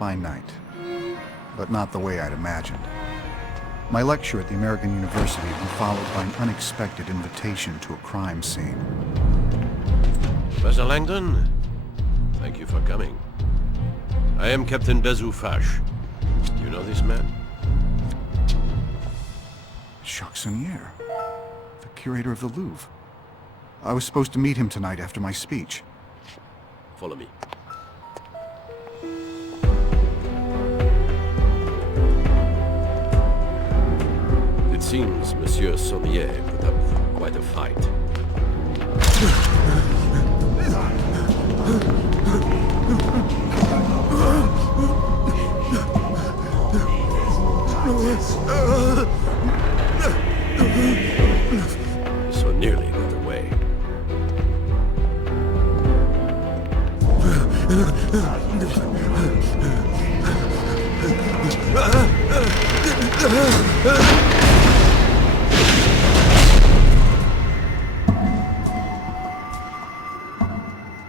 by night, but not the way I'd imagined. My lecture at the American University had been followed by an unexpected invitation to a crime scene. Professor Langdon, thank you for coming. I am Captain Bezoufache. Do you know this man? Jacques Sonnier, the curator of the Louvre. I was supposed to meet him tonight after my speech. Follow me. It seems Monsieur Sonnier put up quite a fight. So nearly got away.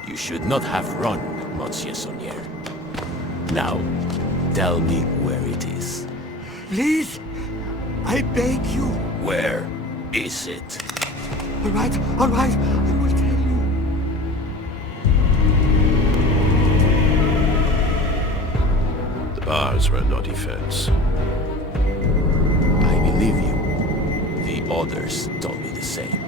You should not have run, Monsieur Sonnier. Now, tell me where it is. Please, I beg you. Where is it? All right, I will tell you. The bars were no defense. I believe you. The others told me the same.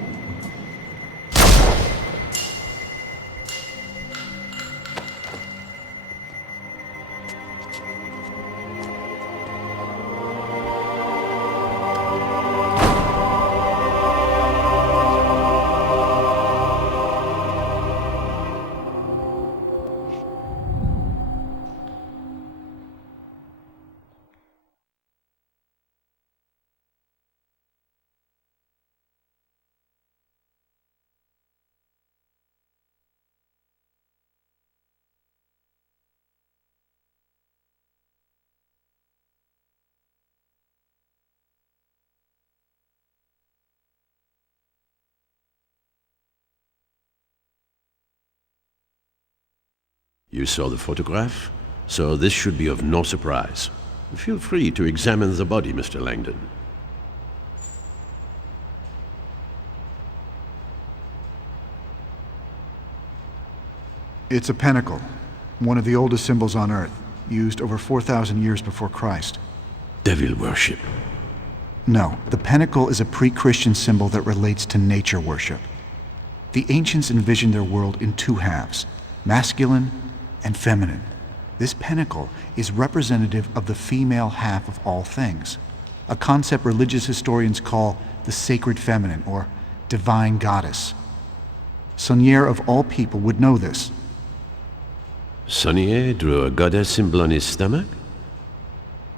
You saw the photograph, so this should be of no surprise. Feel free to examine the body, Mr. Langdon. It's a pentacle, one of the oldest symbols on Earth, used over 4,000 years before Christ. Devil worship. No, the pentacle is a pre-Christian symbol that relates to nature worship. The ancients envisioned their world in two halves, masculine and feminine. This pentacle is representative of the female half of all things, a concept religious historians call the sacred feminine or divine goddess. Sonnier of all people would know this. Sonnier drew a goddess symbol on his stomach?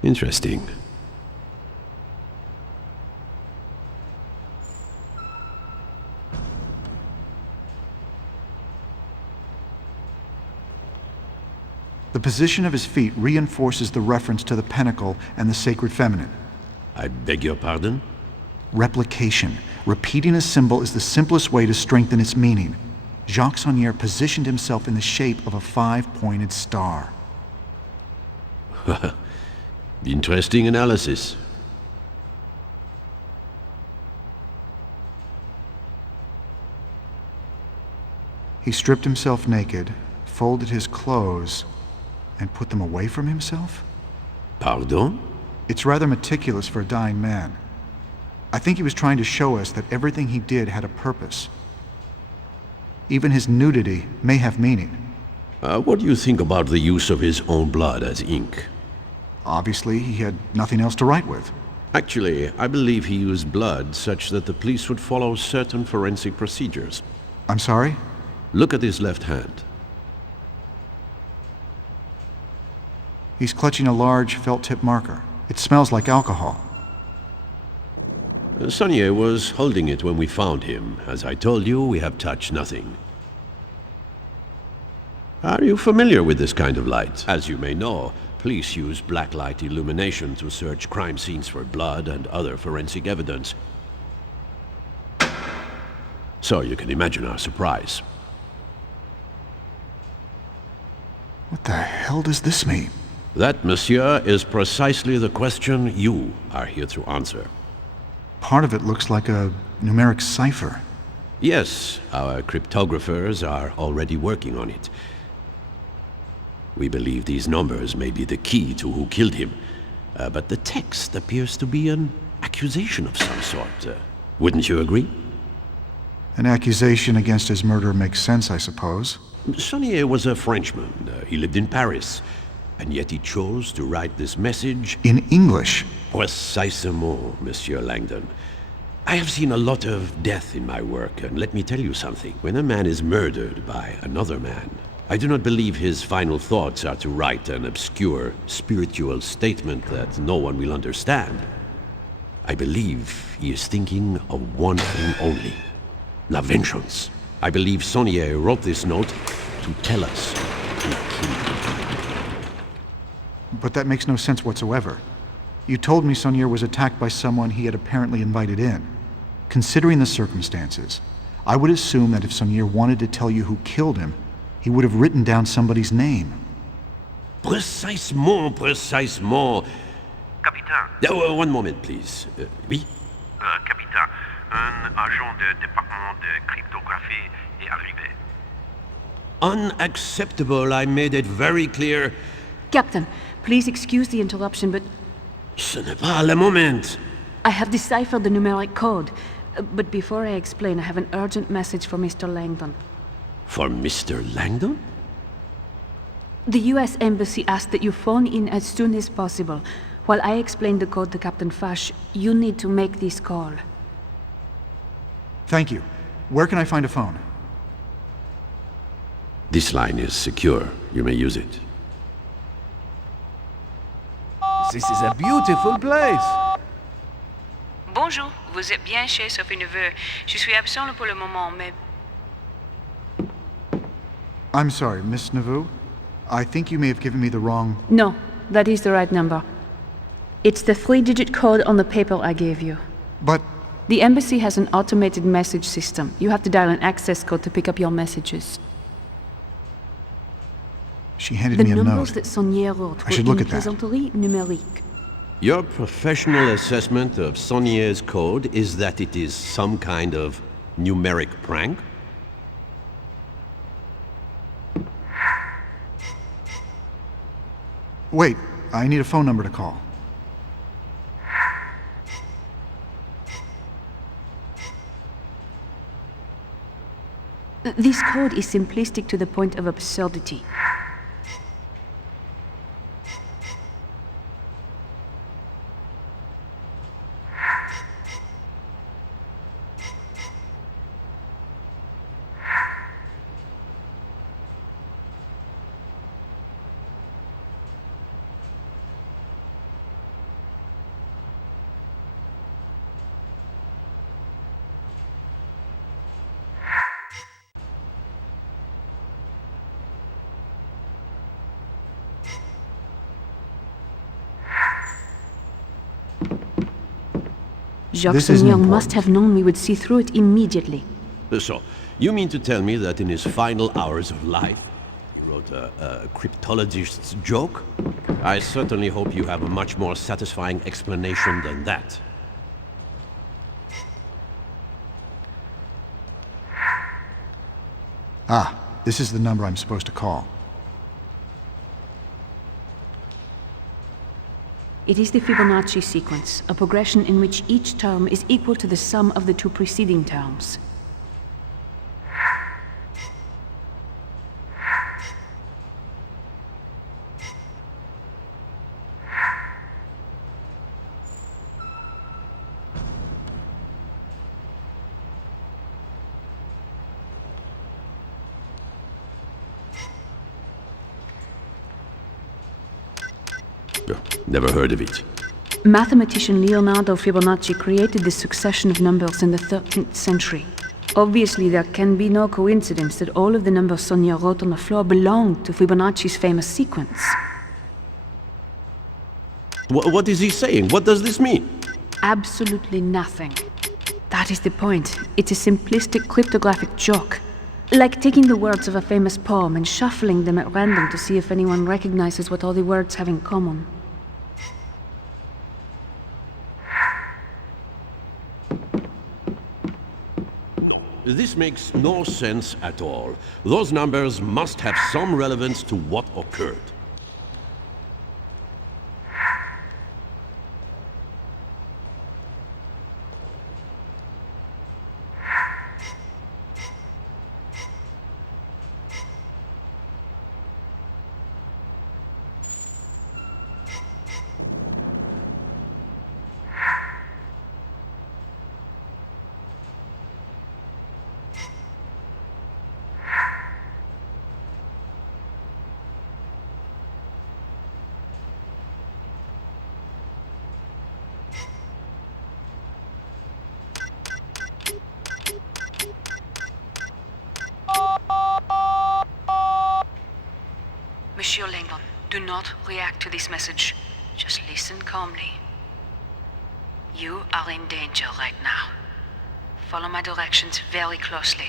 Interesting. The position of his feet reinforces the reference to the pentacle and the sacred feminine. I beg your pardon? Replication. Repeating a symbol is the simplest way to strengthen its meaning. Jacques Sonnier positioned himself in the shape of a five-pointed star. Interesting analysis. He stripped himself naked, folded his clothes, and put them away from himself? Pardon? It's rather meticulous for a dying man. I think he was trying to show us that everything he did had a purpose. Even his nudity may have meaning. What do you think about the use of his own blood as ink? Obviously, he had nothing else to write with. Actually, I believe he used blood such that the police would follow certain forensic procedures. I'm sorry? Look at his left hand. He's clutching a large felt-tip marker. It smells like alcohol. Sonnier was holding it when we found him. As I told you, we have touched nothing. Are you familiar with this kind of light? As you may know, police use blacklight illumination to search crime scenes for blood and other forensic evidence. So you can imagine our surprise. What the hell does this mean? That, monsieur, is precisely the question you are here to answer. Part of it looks like a numeric cipher. Yes, our cryptographers are already working on it. We believe these numbers may be the key to who killed him. But the text appears to be an accusation of some sort. Wouldn't you agree? An accusation against his murder makes sense, I suppose. Sonnier was a Frenchman. He lived in Paris. And yet he chose to write this message... In English? Précisément, Monsieur Langdon. I have seen a lot of death in my work, and let me tell you something. When a man is murdered by another man, I do not believe his final thoughts are to write an obscure spiritual statement that no one will understand. I believe he is thinking of one thing only. La vengeance. I believe Sonnier wrote this note to tell us who killed him. But that makes no sense whatsoever. You told me Sonnier was attacked by someone he had apparently invited in. Considering the circumstances, I would assume that if Sonnier wanted to tell you who killed him, he would have written down somebody's name. Précisément, précisément. Capitaine. One moment, please. Oui? Capitaine, un agent du département de cryptographie est arrivé. Unacceptable. I made it very clear. Captain, please excuse the interruption, but Ce n'est pas le moment. I have deciphered the numeric code. But before I explain, I have an urgent message for Mr. Langdon. For Mr. Langdon? The U.S. Embassy asked that you phone in as soon as possible. While I explain the code to Captain Fash, you need to make this call. Thank you. Where can I find a phone? This line is secure. You may use it. This is a beautiful place. Bonjour, vous êtes bien chez Sophie Neveu. Je suis absent pour le moment, mais... I'm sorry, Miss Nauvoo. I think you may have given me the wrong... No, that is the right number. It's the 3-digit code on the paper I gave you. But... The embassy has an automated message system. You have to dial an access code to pick up your messages. She handed The me a numbers note. that Sonnier wrote I were should look in at that. plaisanterie numérique. Your professional assessment of Sonnier's code is that it is some kind of numeric prank? Wait, I need a phone number to call. This code is simplistic to the point of absurdity. Jacques This isn't Sonnier important. must have known we would see through it immediately. So, you mean to tell me that in his final hours of life, he wrote a cryptologist's joke? I certainly hope you have a much more satisfying explanation than that. Ah, this is the number I'm supposed to call. It is the Fibonacci sequence, a progression in which each term is equal to the sum of the two preceding terms. Never heard of it. Mathematician Leonardo Fibonacci created this succession of numbers in the 13th century. Obviously, there can be no coincidence that all of the numbers Sonnier wrote on the floor belonged to Fibonacci's famous sequence. What is he saying? What does this mean? Absolutely nothing. That is the point. It's a simplistic cryptographic joke. Like taking the words of a famous poem and shuffling them at random to see if anyone recognizes what all the words have in common. This makes no sense at all. Those numbers must have some relevance to what occurred. Monsieur Langdon, do not react to this message. Just listen calmly. You are in danger right now. Follow my directions very closely.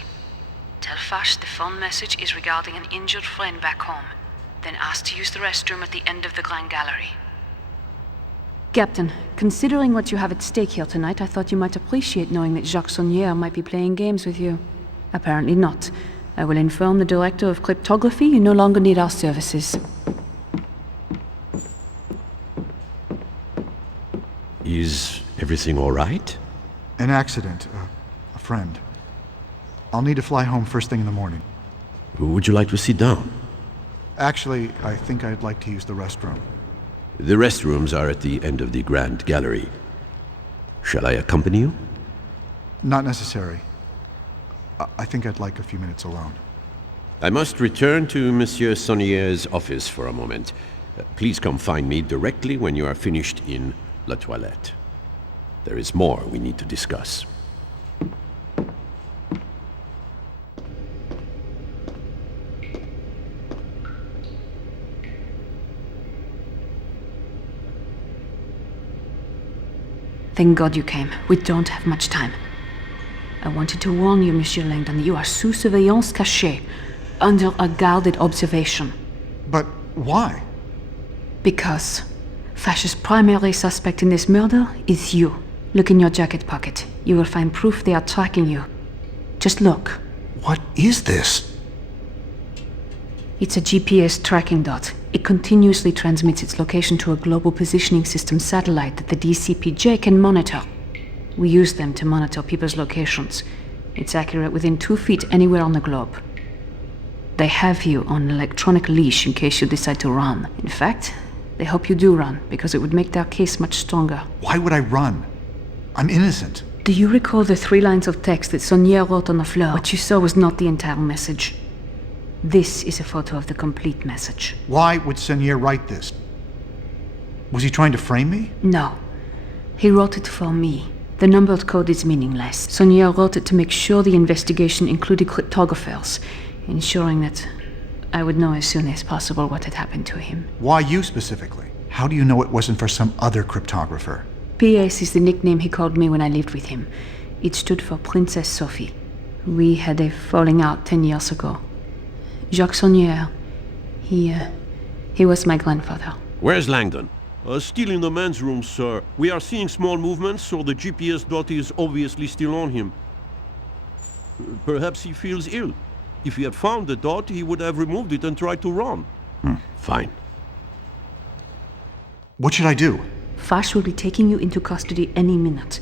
Tell Fash the phone message is regarding an injured friend back home. Then ask to use the restroom at the end of the Grand Gallery. Captain, considering what you have at stake here tonight, I thought you might appreciate knowing that Jacques Saunière might be playing games with you. Apparently not. I will inform the Director of Cryptography you no longer need our services. Is everything all right? An accident. A friend. I'll need to fly home first thing in the morning. Would you like to sit down? Actually, I think I'd like to use the restroom. The restrooms are at the end of the Grand Gallery. Shall I accompany you? Not necessary. I think I'd like a few minutes alone. I must return to Monsieur Saunière's office for a moment. Please come find me directly when you are finished in La Toilette. There is more we need to discuss. Thank God you came. We don't have much time. I wanted to warn you, Monsieur Langdon, that you are sous surveillance cachée, under a guarded observation. But why? Because Fash's primary suspect in this murder is you. Look in your jacket pocket. You will find proof they are tracking you. Just look. What is this? It's a GPS tracking dot. It continuously transmits its location to a global positioning system satellite that the DCPJ can monitor. We use them to monitor people's locations. It's accurate within 2 feet anywhere on the globe. They have you on an electronic leash in case you decide to run. In fact, they hope you do run, because it would make their case much stronger. Why would I run? I'm innocent. Do you recall the 3 lines of text that Saunière wrote on the floor? What you saw was not the entire message. This is a photo of the complete message. Why would Saunière write this? Was he trying to frame me? No. He wrote it for me. The numbered code is meaningless. Saunière wrote it to make sure the investigation included cryptographers, ensuring that I would know as soon as possible what had happened to him. Why you specifically? How do you know it wasn't for some other cryptographer? PS is the nickname he called me when I lived with him. It stood for Princess Sophie. We had a falling out 10 years ago. Jacques Saunière, he was my grandfather. Where's Langdon? Still in the men's room, sir. We are seeing small movements, so the GPS dot is obviously still on him. Perhaps he feels ill. If he had found the dot, he would have removed it and tried to run. Fine. What should I do? Fash will be taking you into custody any minute.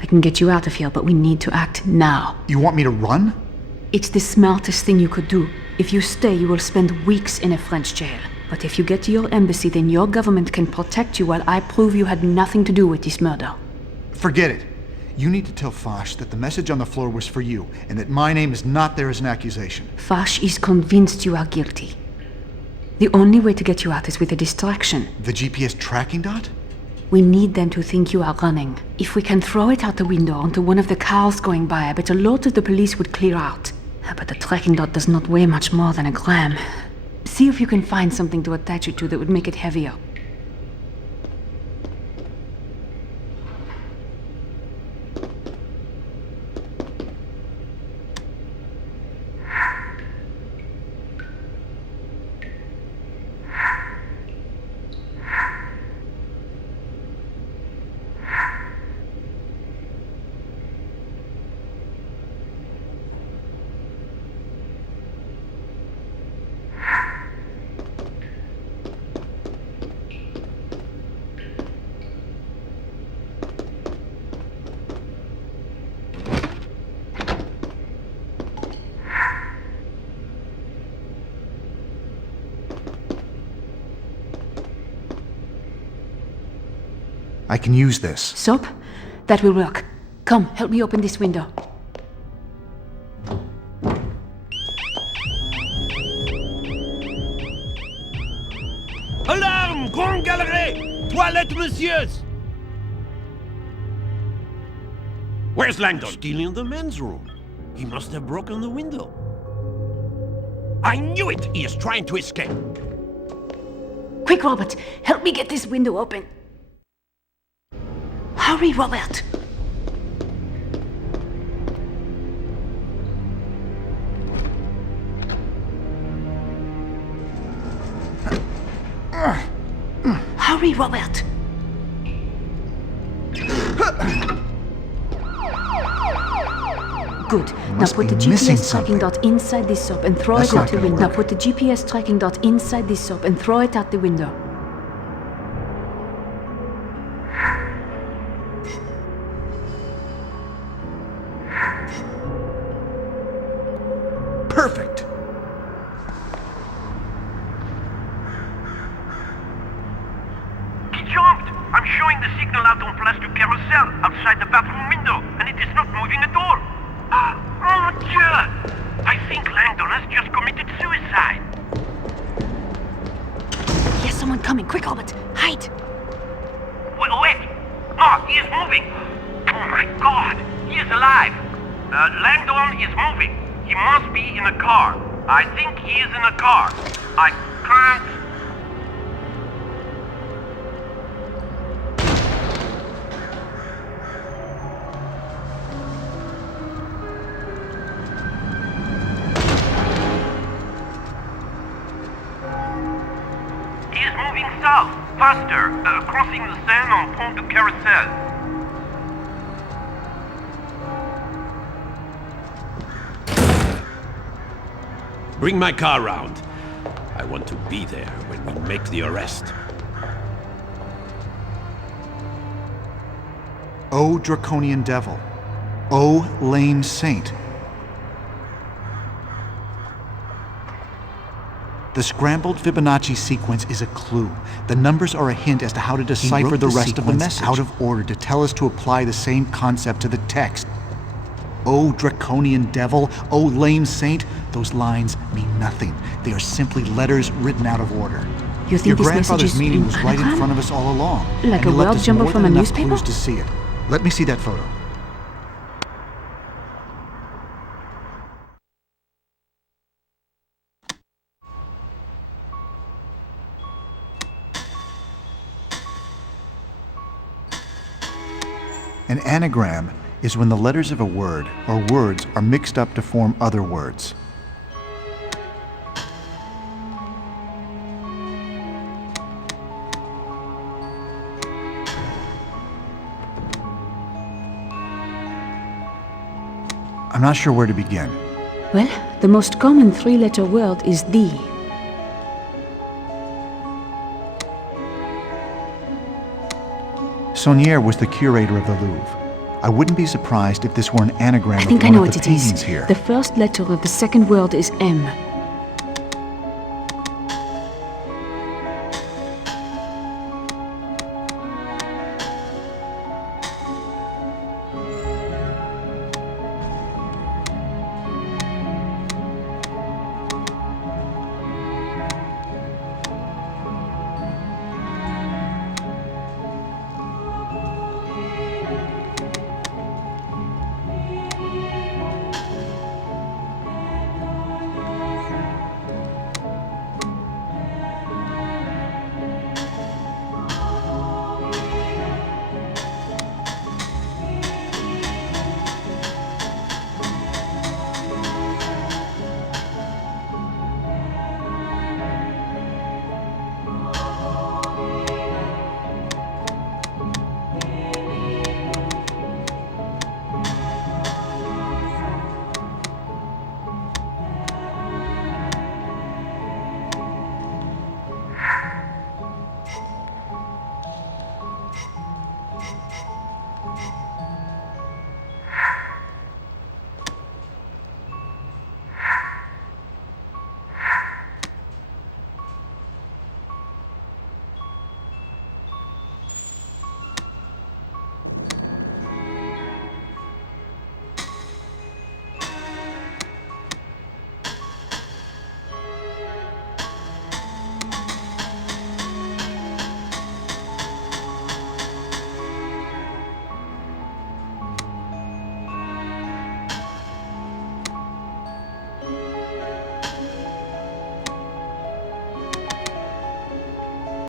I can get you out of here, but we need to act now. You want me to run? It's the smartest thing you could do. If you stay, you will spend weeks in a French jail. But if you get to your embassy, then your government can protect you while I prove you had nothing to do with this murder. Forget it. You need to tell Fash that the message on the floor was for you, and that my name is not there as an accusation. Fash is convinced you are guilty. The only way to get you out is with a distraction. The GPS tracking dot? We need them to think you are running. If we can throw it out the window onto one of the cars going by, I bet a lot of the police would clear out. But the tracking dot does not weigh much more than a gram. See if you can find something to attach it to that would make it heavier. I can use this. Soap? That will work. Come, help me open this window. Alarm! Grande Galerie! Toilette, messieurs! Where's Langdon? Stealing the men's room. He must have broken the window. I knew it! He is trying to escape. Quick, Robert, help me get this window open. Hurry, Robert. Hurry, Robert. Good. Now put the GPS tracking dot inside this soap and throw it out the window. Now put the GPS tracking dot inside this soap and throw it out the window. Perfect! He jumped! I'm showing the signal out on Place du Carousel outside the bathroom window, and it is not moving at all. Oh, mon Dieu! I think Langdon has just committed suicide. Here's someone coming. Quick, Robert. Hide. Wait! No, he is moving! Oh my God! He is alive! Langdon is moving. He must be in a car. I think he is in a car. I can't... He is moving south, faster, crossing the Seine on Pont du Carousel. Bring my car round. I want to be there when we make the arrest. O draconian devil. O lame saint. The scrambled Fibonacci sequence is a clue. The numbers are a hint as to how to decipher the rest of the message out of order to tell us to apply the same concept to the text. O draconian devil, O lame saint, those lines mean nothing. They are simply letters written out of order. You think Your this message grandfather's is meaning was right in anagram? front of us all along. Like and a he left word us jumbled more from than a enough newspaper? clues to see it. Let me see that photo. An anagram is when the letters of a word or words are mixed up to form other words. I'm not sure where to begin. Well, the most common three-letter word is the. Saunier was the curator of the Louvre. I wouldn't be surprised if this were an anagram I think of I know one of what the it is. paintings here. The first letter of the second word is M.